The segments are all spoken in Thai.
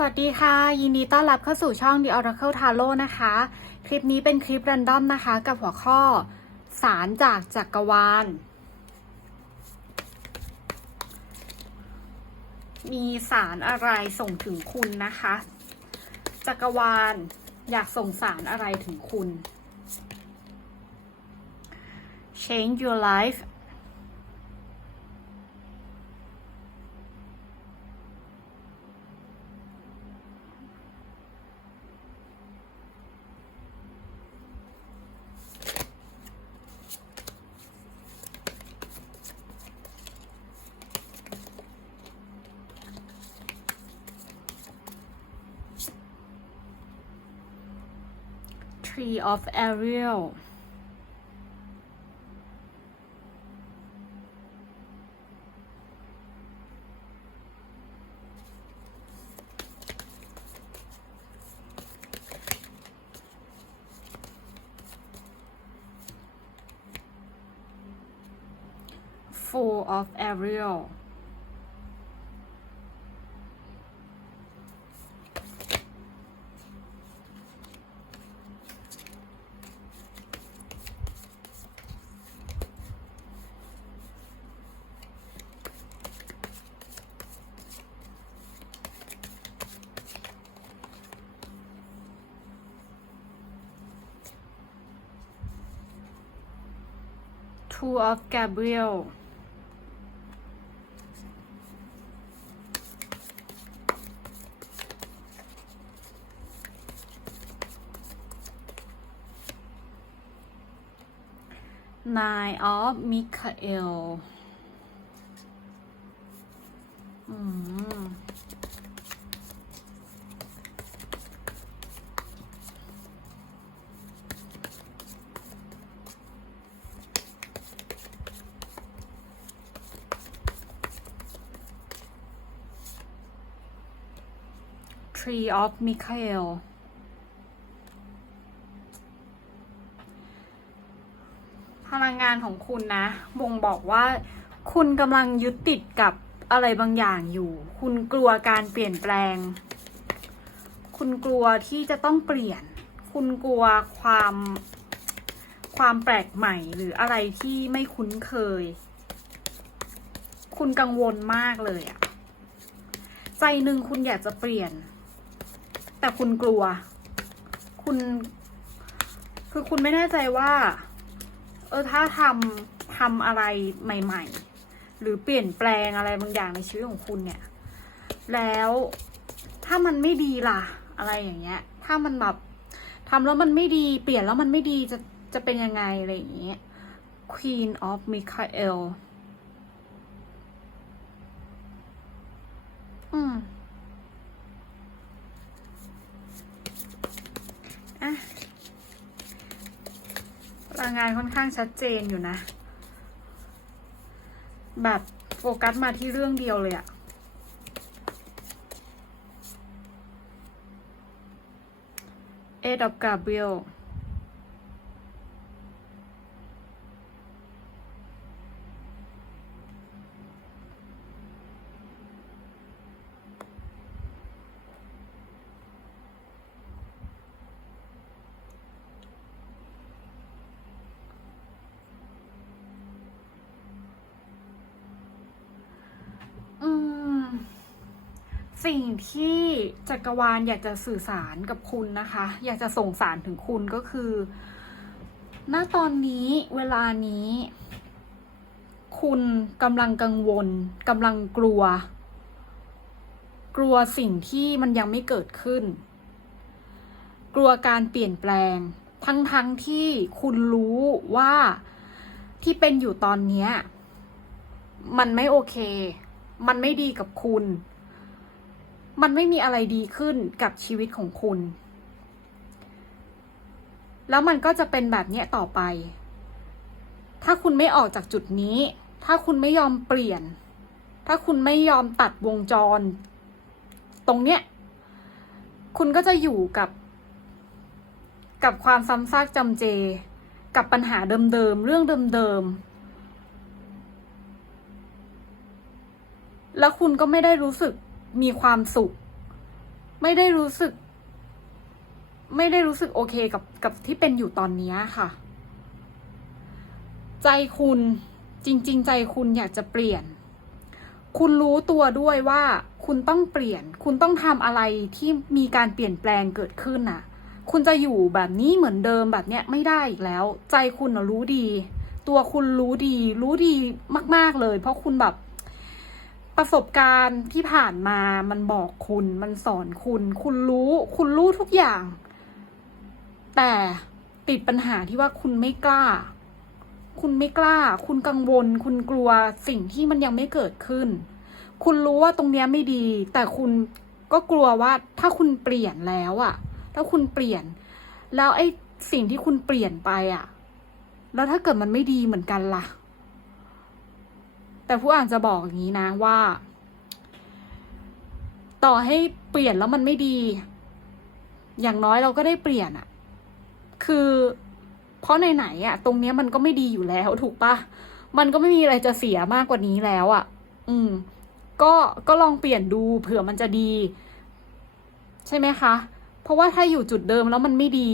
สวัสดีค่ะ ยินดีต้อนรับเข้าสู่ช่อง The Oracle Tarot นะคะ คลิปนี้เป็นคลิป r รนดอมนะคะ กับหัวข้อ สารจากจักรวาล มีสารอะไรส่งถึงคุณนะคะ จักรวาลอยากส่งสารอะไรถึงคุณ change your life Tree of Ariel. Four of Ariel Two of Gabriel. Nine of Michael Tree of Michael พลังงานของคุณนะ บ่งบอกว่า คุณกำลังยึดติดกับอะไรบางอย่างอยู่ คุณกลัวการเปลี่ยนแปลง คุณกลัวที่จะต้องเปลี่ยน คุณกลัวความความแปลกใหม่หรืออะไรที่ไม่คุ้นเคย คุณกังวลมากเลยอะใจหนึ่งคุณอยากจะเปลี่ยน แต่คุณกลัว คุณ คือคุณไม่แน่ใจว่า เออถ้าทำทำอะไรใหม่ ๆ หรือเปลี่ยนแปลงอะไรบางอย่างในชีวิตของคุณเนี่ย แล้วถ้ามันไม่ดีล่ะ อะไรอย่างเงี้ย ถ้ามันแบบทำแล้วมันไม่ดี เปลี่ยนแล้วมันไม่ดีจะจะเป็นยังไงอะไรอย่างเงี้ย Queen of Michael อืมอะ พ ลังงานค่อนข้างชัดเจนอยู่นะ แบบโฟกัสมาที่เรื่องเดียวเลยอะเอ็ดอกกาเบรียลอืม สิ่งที่จักรวาลอยากจะสื่อสารกับคุณนะคะ อยากจะส่งสารถึงคุณก็คือ ณ ตอนนี้เวลานี้ คุณกำลังกังวลกำลังกลัว กลัวสิ่งที่มันยังไม่เกิดขึ้น กลัวการเปลี่ยนแปลง ทั้งๆทที่คุณรู้ว่าที่เป็นอยู่ตอนนี้มันไม่โอเค มันไม่ดีกับคุณ มันไม่มีอะไรดีขึ้นกับชีวิตของคุณ แล้วมันก็จะเป็นแบบนี้ต่อไป ถ้าคุณไม่ออกจากจุดนี้ ถ้าคุณไม่ยอมเปลี่ยน ถ้าคุณไม่ยอมตัดวงจร ตรงเนี้ย คุณก็จะอยู่กับ กับความซ้ำซากจำเจ กับปัญหาเดิมๆ เรื่องเดิมๆแล้วคุณก็ไม่ได้รู้สึก มีความสุข ไม่ได้รู้สึก ไม่ได้รู้สึกโอเคกับกับที่เป็นอยู่ตอนนี้ค่ะ ใจคุณจริง ๆ ใจคุณอยากจะเปลี่ยน คุณรู้ตัวด้วยว่าคุณต้องเปลี่ยน คุณต้องทำอะไรที่มีการเปลี่ยนแปลงเกิดขึ้นน่ะ คุณจะอยู่แบบนี้เหมือนเดิมแบบเนี้ยไม่ได้อีกแล้ว ใจคุณน่ะรู้ดี ตัวคุณรู้ดี รู้ดีมาก ๆเลย เพราะคุณแบบ ประสบการณ์ที่ผ่านมามันบอกคุณ มันสอนคุณ คุณรู้ คุณรู้ทุกอย่าง แต่ติดปัญหาที่ว่าคุณไม่กล้า คุณไม่กล้า คุณกังวล คุณกลัวสิ่งที่มันยังไม่เกิดขึ้น คุณรู้ว่าตรงเนี้ยไม่ดี แต่คุณก็กลัวว่าถ้าคุณเปลี่ยนแล้วอะถ้าคุณเปลี่ยน แล้วไอ้สิ่งที่คุณเปลี่ยนไปอะแล้วถ้าเกิดมันไม่ดีเหมือนกันล่ะ แต่ผู้อ่านจะบอกอย่างนี้นะว่า ต่อให้เปลี่ยนแล้วมันไม่ดี อย่างน้อยเราก็ได้เปลี่ยนอะคือ เพราะไหนๆอะตรงเนี้ยมันก็ไม่ดีอยู่แล้วถูกปะมันก็ไม่มีอะไรจะเสียมากกว่านี้แล้วอะอืม ก็ก็ลองเปลี่ยนดูเผื่อมันจะดี ใช่ไหมคะ เพราะว่าถ้าอยู่จุดเดิมแล้วมันไม่ดี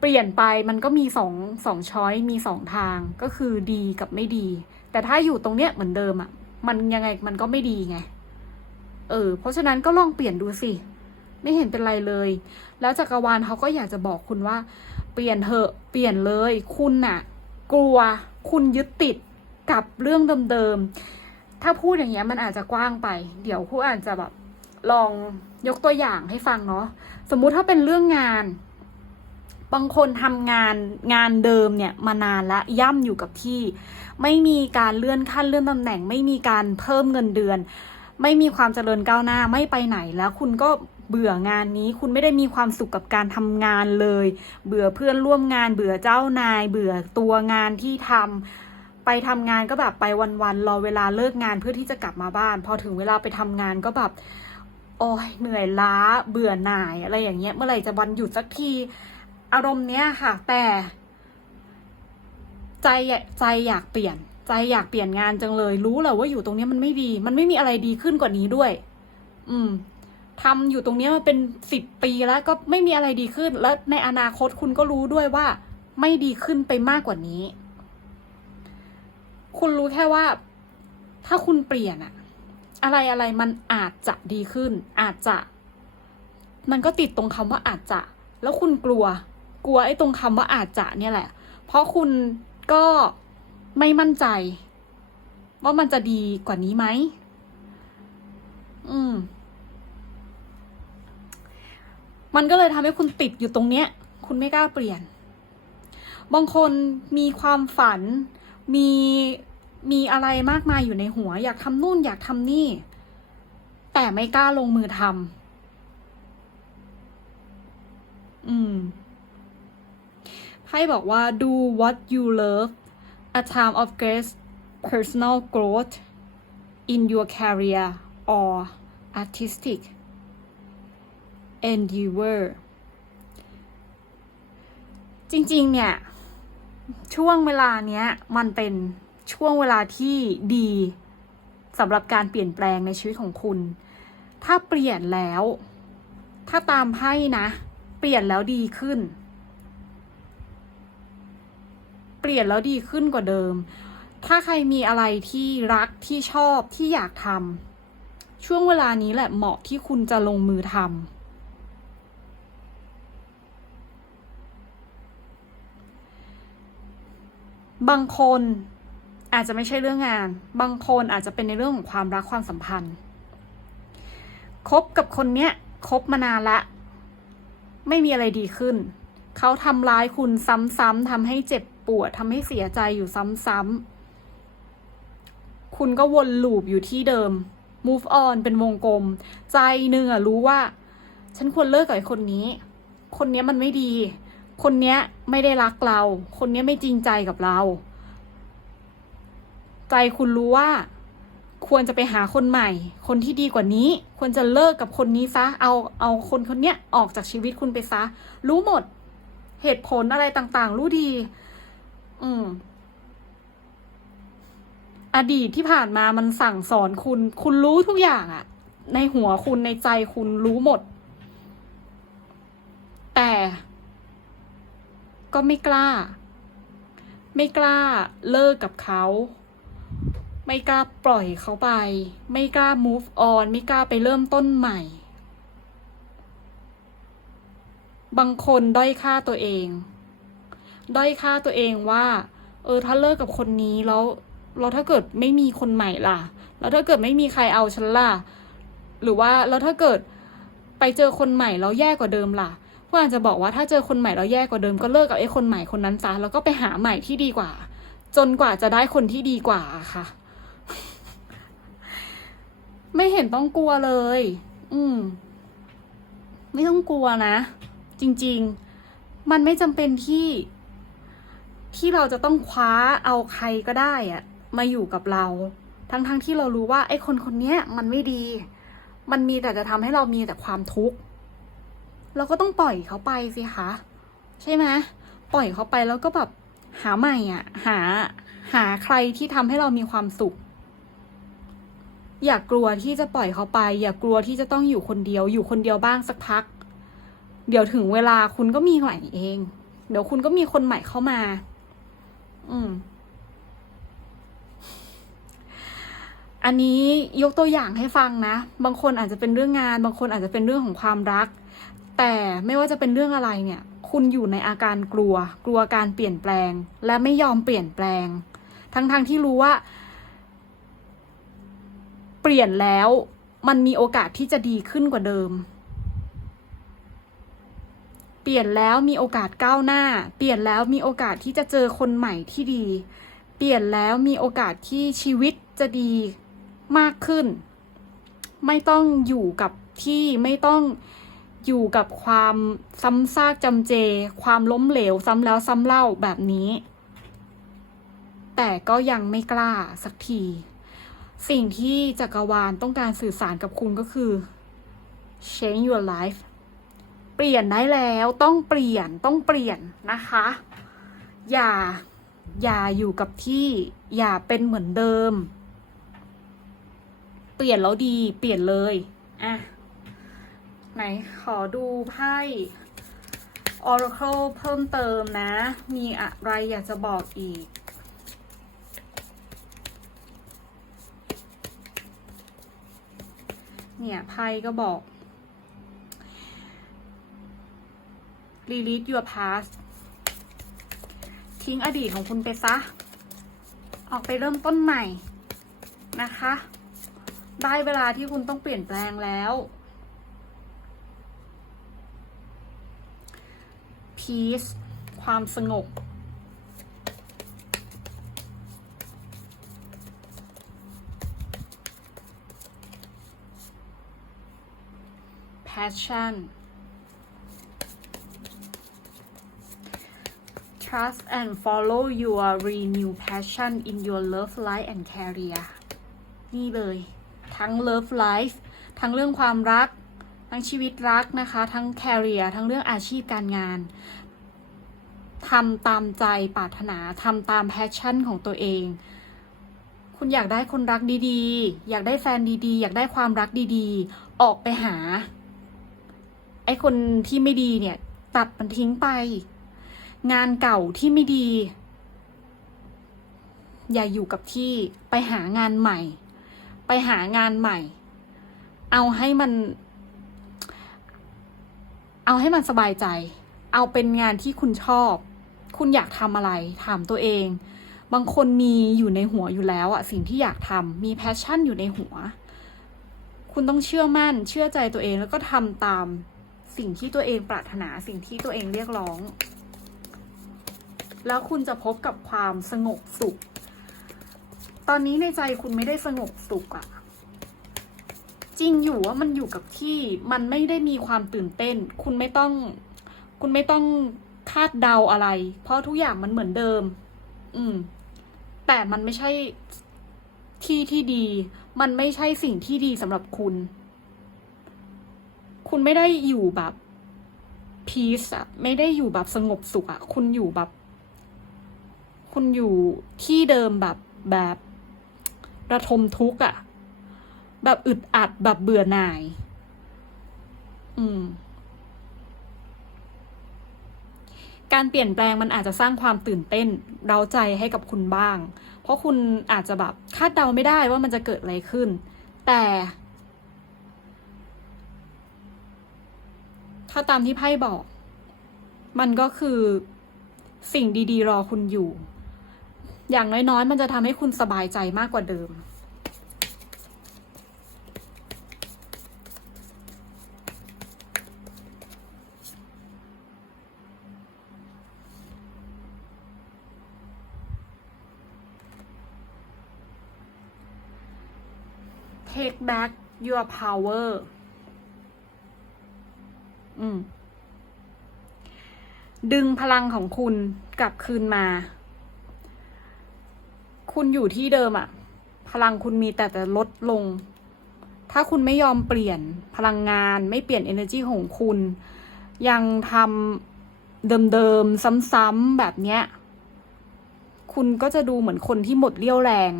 เปลี่ยนไปมันก็มีสองสองช้อยมีสองทางก็คือดีกับไม่ดี แต่ถ้าอยู่ตรงเนี้ยเหมือนเดิมอะ่ะ มันยังไงมันก็ไม่ดีไง เออ เพราะฉะนั้นก็ลองเปลี่ยนดูสิ ไม่เห็นเป็นไรเลย แล้วจักรวาลเขาก็อยากจะบอกคุณว่า เปลี่ยนเถอะ เปลี่ยนเลย คุณน่ะ กลัว คุณยึดติดกับเรื่องเดิมๆ ถ้าพูดอย่างเงี้ยมันอาจจะกว้างไป เดี๋ยวผู้อ่านจะแบบลองยกตัวอย่างให้ฟังเนาะ สมมุติถ้าเป็นเรื่องงาน บางคนทำงานงานเดิมเนี่ยมานานละย่ำอยู่กับที่ ไม่มีการเลื่อนขั้นเลื่อนตำแหน่ง ไม่มีการเพิ่มเงินเดือน ไม่มีความเจริญก้าวหน้าไม่ไปไหนแล้วคุณก็เบื่องานนี้คุณไม่ได้มีความสุขกับการทำงานเลย เบื่อเพื่อนร่วมงาน เบื่อเจ้านาย เบื่อตัวงานที่ทำไปทำงานก็แบบไปวันๆรอเวลาเลิกงานเพื่อที่จะกลับมาบ้าน พอถึงเวลาไปทำงานก็แบบโอ้ยเหนื่อยล้าเบื่อหน่ายอะไรอย่างเงี้ยเมื่อไหร่จะวันหยุดสักที อารมณ์เนี้ยค่ะ แต่ใจอยใจอยากเปลี่ยน ใจอยากเปลี่ยนงานจังเลย รู้แหละว่าอยู่ตรงนี้มันไม่ดี มันไม่มีอะไรดีขึ้นกว่านี้ด้วย อืมทำอยู่ตรงนี้มาเป็นสิบปีแล้วก็ไม่มีอะไรดีขึ้น แล้วในอนาคตคุณก็รู้ด้วยว่า ไม่ดีขึ้นไปมากกว่านี้ คุณรู้แค่ว่า ถ้าคุณเปลี่ยนอะอะไรอะไรมันอาจจะดีขึ้น อาจจะ มันก็ติดตรงคำว่าอาจจะ แล้วคุณกลัว กลัวไอ้ตรงคำว่าอาจจะเนี่ยแหละ เพราะคุณก็ไม่มั่นใจ ว่ามันจะดีกว่านี้ไหม อืม มันก็เลยทำให้คุณติดอยู่ตรงเนี้ย คุณไม่กล้าเปลี่ยน บางคนมีความฝัน มีมีอะไรมากมายอยู่ในหัว อยากทำนู่นอยากทำนี่ แต่ไม่กล้าลงมือทำอืม ไพ่บอกว่า do what you love a time of great personal growth in your career or artistic endeavor จริงๆ เนี่ย ช่วงเวลาเนี้ย มันเป็นช่วงเวลาที่ดีสำหรับการเปลี่ยนแปลงในชีวิตของคุณ ถ้าเปลี่ยนแล้ว ถ้าตามไพ่นะ เปลี่ยนแล้วดีขึ้น เป ลี่ยนแล้วดีขึ้นกว่าเดิม ถ้าใครมีอะไรที่รักที่ชอบที่อยากทำช่วงเวลานี้แหละเหมาะที่คุณจะลงมือทำบางคนอาจจะไม่ใช่เรื่องงาน บางคนอาจจะเป็นในเรื่องของความรักความสัมพันธ์ คบกับคนเนี้ยคบมานานละ ไม่มีอะไรดีขึ้น เขาทำร้ายคุณซ้ำๆทำให้เจ็บปวดทำให้เสียใจอยู่ซ้ำๆ คุณก็วนลูปอยู่ที่เดิม move on เป็นวงกลม ใจหนึ่งอะรู้ว่า ฉันควรเลิกกับไอ้คนนี้ คนนี้มันไม่ดี คนเนี้ยไม่ได้รักเรา คนเนี้ยไม่จริงใจกับเรา ใจคุณรู้ว่า ควรจะไปหาคนใหม่ คนที่ดีกว่านี้ ควรจะเลิกกับคนนี้ซะ เอาเอาคนคนเนี้ยออกจากชีวิตคุณไปซะ รู้หมด เหตุผลอะไรต่างๆ รู้ดี อืม อดีตที่ผ่านมามันสั่งสอนคุณ คุณรู้ทุกอย่างอะในหัวคุณในใจคุณรู้หมด แต่ก็ไม่กล้า ไม่กล้าเลิกกับเขา ไม่กล้าปล่อยเขาไป ไม่กล้า move on ไม่กล้าไปเริ่มต้นใหม่ บางคนด้อยค่าตัวเอง ด้อยค่าตัวเองว่า เออถ้าเลิกกับคนนี้แล้วแล้วถ้าเกิดไม่มีคนใหม่ล่ะ แล้วถ้าเกิดไม่มีใครเอาฉันล่ะ หรือว่าแล้วถ้าเกิดไปเจอคนใหม่แล้วแย่กว่าเดิมล่ะพวกอาจจะบอกว่าถ้าเจอคนใหม่แล้วแย่กว่าเดิมก็เลิกกับไอ้คนใหม่คนนั้นซะแล้วก็ไปหาใหม่ที่ดีกว่า จนกว่าจะได้คนที่ดีกว่าค่ะ ไม่เห็นต้องกลัวเลย อืม ไม่ต้องกลัวนะ จริง ๆ มันไม่จำเป็นที่ ที่เราจะต้องคว้าเอาใครก็ได้อะมาอยู่กับเรา ทั้งๆทที่เรารู้ว่าไอ้คนคนนี้มันไม่ดี มันมีแต่จะทำให้เรามีแต่ความทุกข์เราก็ต้องปล่อยเขาไปสิคะใช่ไหมปล่อยเขาไปแล้วก็แบบหาใหม่อะ หาหาใครที่ทำให้เรามีความสุข อย่ากลัวที่จะปล่อยเขาไป อย่ากลัวที่จะต้องอยู่คนเดียว อยู่คนเดียวบ้างสักพัก เดี๋ยวถึงเวลาคุณก็มีใหม่เอง เดี๋ยวคุณก็มีคนใหม่เข้ามา อืม อันนี้ยกตัวอย่างให้ฟังนะ บางคนอาจจะเป็นเรื่องงาน บางคนอาจจะเป็นเรื่องของความรัก แต่ไม่ว่าจะเป็นเรื่องอะไรเนี่ย คุณอยู่ในอาการกลัว กลัวการเปลี่ยนแปลง และไม่ยอมเปลี่ยนแปลง ทั้งๆทที่รู้ว่า เปลี่ยนแล้วมันมีโอกาสที่จะดีขึ้นกว่าเดิม ลี่ยนแล้วมีโอกาสก้าวหน้า เปลี่ยนแล้วมีโอกาสที่จะเจอคนใหม่ที่ดี เปลี่ยนแล้วมีโอกาสที่ชีวิตจะดีมากขึ้น ไม่ต้องอยู่กับที่ไม่ต้องอยู่กับความซ้ำซากจำเจ ความล้มเหลวซ้ำแล้วซ้ำเล่าแบบนี้ แต่ก็ยังไม่กล้าสักที สิ่งที่จักรวาลต้องการสื่อสารกับคุณก็คือ change your life ปลี่ยนได้แล้วต้องเปลี่ยนต้องเปลี่ยนนะคะ อย่าอย่าอยู่กับที่ อย่าเป็นเหมือนเดิม เปลี่ยนแล้วดีเปลี่ยนเลยอะไหนขอดูไพ่ Oracle เพิ่มเติมนะ มีอะไรอยากจะบอกอีก เนี่ยไพ่ก็บอก release your past ทิ้งอดีตของคุณไปซะ ออกไปเริ่มต้นใหม่นะคะ ได้เวลาที่คุณต้องเปลี่ยนแปลงแล้ว peace ความสงบ passion trust and follow your renew passion in your love life and career นี่เลย ทั้ง love life ทั้งเรื่องความรัก ทั้งชีวิตรักนะคะ ทั้ง career ทั้งเรื่องอาชีพการงานทำตามใจปรารถนาทำตาม passion ของตัวเอง คุณอยากได้คนรักดีๆ อยากได้แฟนดีๆ อยากได้ความรักดีๆ ออกไปหา ไอ้คนที่ไม่ดีเนี่ย ตัดมันทิ้งไป งานเก่าที่ไม่ดี อย่าอยู่กับที่ไปหางานใหม่ ไปหางานใหม่ เอาให้มัน เอาให้มันสบายใจ เอาเป็นงานที่คุณชอบ คุณอยากทำอะไรถามตัวเอง บางคนมีอยู่ในหัวอยู่แล้วอะสิ่งที่อยากทำมีแพชชั่นอยู่ในหัว คุณต้องเชื่อมั่น เชื่อใจตัวเองแล้วก็ทำตามสิ่งที่ตัวเองปรารถนาสิ่งที่ตัวเองเรียกร้อง แล้วคุณจะพบกับความสงบสุข ตอนนี้ในใจคุณไม่ได้สงบสุขอะจริงอยู่ว่ามันอยู่กับที่มันไม่ได้มีความตื่นเต้น คุณไม่ต้อง คุณไม่ต้องคาดเดาอะไร เพราะทุกอย่างมันเหมือนเดิม อืม แต่มันไม่ใช่ที่ที่ดี มันไม่ใช่สิ่งที่ดีสำหรับคุณ คุณไม่ได้อยู่แบบพีซอะไม่ได้อยู่แบบสงบสุขอะคุณอยู่แบบ คุณอยู่ที่เดิมแบบแบบระทมทุกข์อะแบบอึดอัดแบบเบื่อหน่าย อืม การเปลี่ยนแปลงมันอาจจะสร้างความตื่นเต้น เร้าใจให้กับคุณบ้าง เพราะคุณอาจจะแบบคาดเดาไม่ได้ว่ามันจะเกิดอะไรขึ้น แต่ ถ้าตามที่ไพ่บอก มันก็คือสิ่งดี ๆ รอคุณอยู่ อย่างน้อยๆ มันจะทำให้คุณสบายใจมากกว่าเดิม take back your power อืม ดึงพลังของคุณกลับคืนมา คุณอยู่ที่เดิมอะพลังคุณมีแต่จะลดลง ถ้าคุณไม่ยอมเปลี่ยนพลังงานไม่เปลี่ยน energy ของคุณ ยังทำเดิมๆซ้ำๆแบบเนี้ย คุณก็จะดูเหมือนคนที่หมดเรี่ยวแรง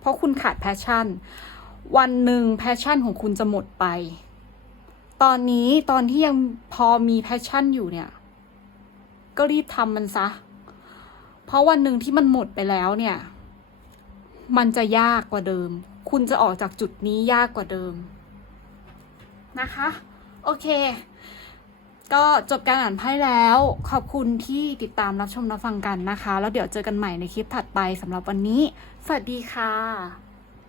เพราะคุณขาดแพชชั่น วันหนึ่งแพชชั่นของคุณจะหมดไป ตอนนี้ตอนที่ยังพอมีแพชชั่นอยู่เนี่ย ก็รีบทำมันซะ เพราะวันหนึ่งที่มันหมดไปแล้วเนี่ย มันจะยากกว่าเดิม คุณจะออกจากจุดนี้ยากกว่าเดิม นะคะ โอเค ก็จบการอ่านไพ่แล้ว ขอบคุณที่ติดตามรับชมรับฟังกันนะคะ แล้วเดี๋ยวเจอกันใหม่ในคลิปถัดไปสำหรับวันนี้ สวัสดีค่ะ